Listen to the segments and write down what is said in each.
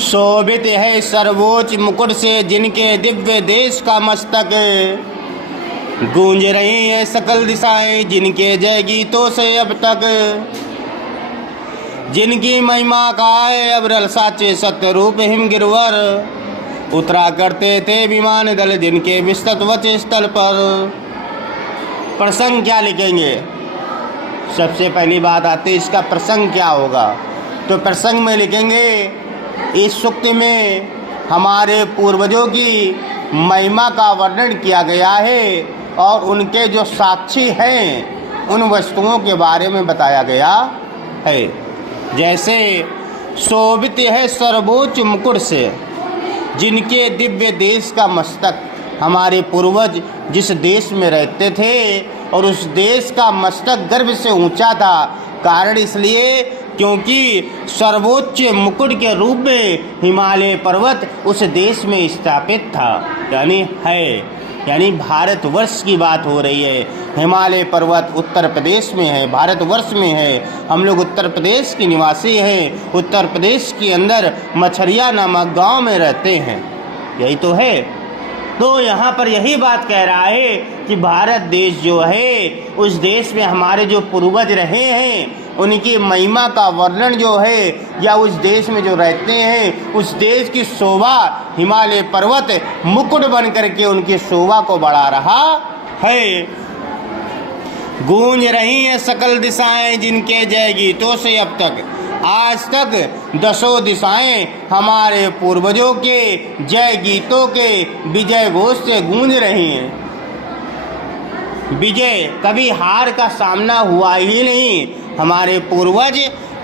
शोभित है सर्वोच्च मुकुट से जिनके दिव्य देश का मस्तक, गूंज रही है सकल दिशाएं जिनके जय गीतों से अब तक, जिनकी महिमा का है अविरल साचे सत्य रूप हिमगिरवर, उतरा करते थे विमान दल जिनके विस्तृत वच स्थल पर। प्रसंग क्या लिखेंगे? सबसे पहली बात आती है इसका प्रसंग क्या होगा। तो प्रसंग में लिखेंगे इस सूक्ति में हमारे पूर्वजों की महिमा का वर्णन किया गया है और उनके जो साक्षी हैं उन वस्तुओं के बारे में बताया गया है। जैसे शोभित है सर्वोच्च मुकुट से जिनके दिव्य देश का मस्तक, हमारे पूर्वज जिस देश में रहते थे और उस देश का मस्तक गर्व से ऊंचा था। कारण इसलिए क्योंकि सर्वोच्च मुकुट के रूप में हिमालय पर्वत उस देश में स्थापित था, यानी भारतवर्ष की बात हो रही है। हिमालय पर्वत उत्तर प्रदेश में है, भारतवर्ष में है। हम लोग उत्तर प्रदेश के निवासी हैं। उत्तर प्रदेश के अंदर मछरिया नामक गांव में रहते हैं, यही तो है। तो यहाँ पर यही बात कह रहा है कि भारत देश जो है उस देश में हमारे जो पूर्वज रहे हैं उनकी महिमा का वर्णन जो है, या उस देश में जो रहते हैं उस देश की शोभा हिमालय पर्वत मुकुट बन करके उनकी शोभा को बढ़ा रहा है। गूंज रही हैं सकल दिशाएं जिनके जय गीतों से अब तक, आज तक दसों दिशाएं हमारे पूर्वजों के जय गीतों के विजय घोष से गूंज रही हैं। विजय कभी हार का सामना हुआ ही नहीं। हमारे पूर्वज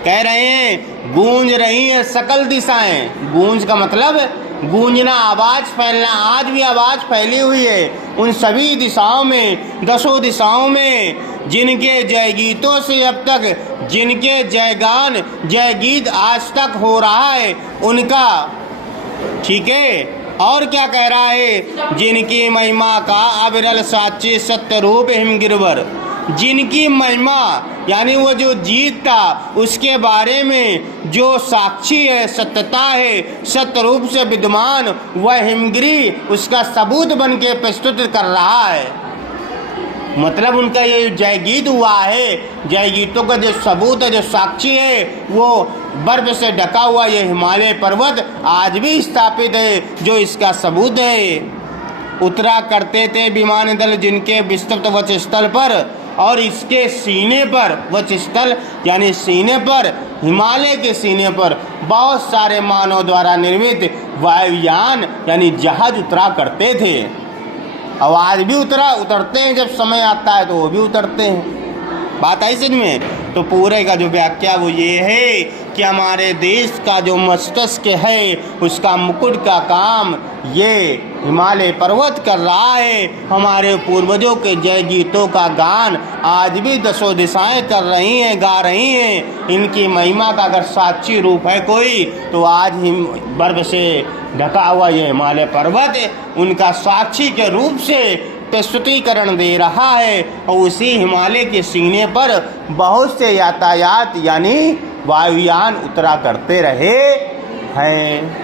कह रहे हैं गूंज रही हैं सकल दिशाएं। गूंज का मतलब गूंजना, आवाज़ फैलना। आज भी आवाज़ फैली हुई है उन सभी दिशाओं में, दसों दिशाओं में, जिनके जय गीतों से अब तक, जिनके जयगान जय गीत आज तक हो रहा है उनका। ठीक है। और क्या कह रहा है? जिनकी महिमा का अविरल साक्षी सत्य रूप हिमगिरवर, जिनकी महिमा यानी वो जो जीत था उसके बारे में जो साक्षी है, सत्यता है, सत्य रूप से विद्यमान, वह हिमगिरी उसका सबूत बन के प्रस्तुत कर रहा है। मतलब उनका ये जय गीत हुआ है, जय गीतों का जो सबूत है, जो साक्षी है, वो बर्फ से ढका हुआ ये हिमालय पर्वत आज भी स्थापित है, जो इसका सबूत है। उतरा करते थे विमान दल जिनके विस्तृत वच स्थल पर, और इसके सीने पर, वच स्थल यानी सीने पर, हिमालय के सीने पर बहुत सारे मानव द्वारा निर्मित वायुयान यानी जहाज उतरा करते थे। और आज भी उतरते हैं, जब समय आता है तो वो भी उतरते हैं। बात आई समझ में? तो पूरे का जो व्याख्या वो ये है कि हमारे देश का जो मस्तिष्क है उसका मुकुट का काम ये हिमालय पर्वत कर रहा है। हमारे पूर्वजों के जय गीतों का गान आज भी दसों दिशाएं कर रही हैं, गा रही हैं। इनकी महिमा का अगर साक्षी रूप है कोई तो आज बर्फ से ढका हुआ ये हिमालय पर्वत उनका साक्षी के रूप से प्रस्तुतिकरण दे रहा है। और उसी हिमालय के सीने पर बहुत से यातायात यानी वायुयान उतरा करते रहे हैं।